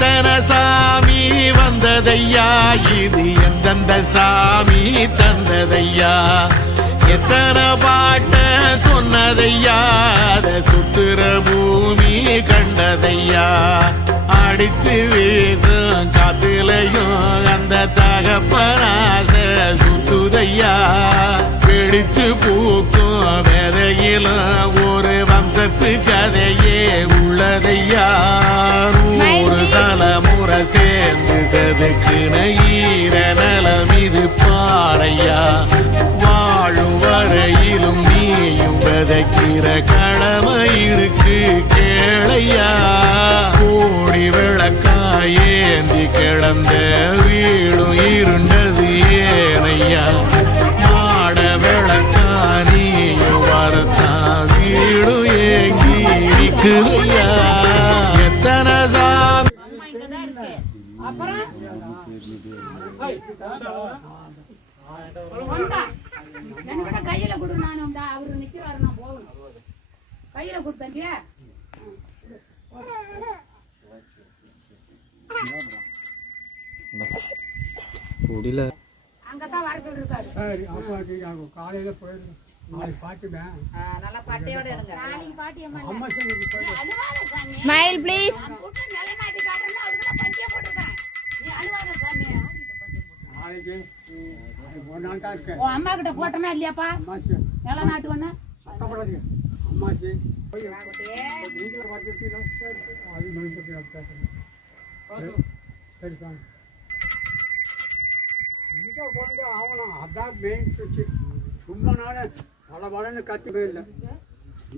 எத்தனை சாமி வந்ததையா, இது எந்தெந்த சாமி தந்ததையா, எத்தனை பாட்ட சொன்னதையா, அத சுத்துற பூமி கண்டதையா, அடிச்சு வீசும் காத்துலையும் அந்த தகப்பனாச சுத்துதையா, பிடிச்சு பூக்கும் வேதையிலும் ஒரு வம்சத்து கதையே உள்ளதையா, 100 தலைமுறை சேர்ந்து செதுக்குன ஈர நலம் இது பாறையா, வாழும் வரையிலும் நீயும் விதைக்கிற கடமை இருக்கு கேளையா, கோடி விளக்காயேந்தி கிடந்த வீடும் இருண்டது ஏனையா, மாட விளக்கா நீயும் வரத்தான் வீடும் ஏங்கி இருக்குதையா, எத்தனை சாமி கையில கொடு. நானும் அவரு நிக்கிறாரு, நான் போகணும். கையில கொடுத்தீங்க அங்கதான் வர சொல்லிருக்காரு. காலையில போயிடும். நாளைக்கு பாட்டுவேன். நல்லா பாட்டியோட எடுங்க. நாளைக்கு பாட்டி அம்மா ஸ்மைல் ப்ளீஸ். நிலைநாட்டி காட்டுறேன்னு அவர்கிட்ட பஞ்சே போட்டுருக்கேன். நீ அழுவாத சாமி. நாளைக்கு ஒரு நாள் தான் இருக்கு. அம்மா கிட்ட போட்டனா இல்லையாப்பா? அம்மாசி நிலைநாட்டு ஒண்ணு சத்தப்படாதீங்க. அம்மாசி நீங்க பார்த்துட்டீங்களா? அது மணிக்கு சரி சாமி. நீங்க குழந்தை ஆகணும். அதான் மெயின் சுவிட்ச். சும்மா நாளே பல பலன்னு கற்றுக்கவே இல்லை.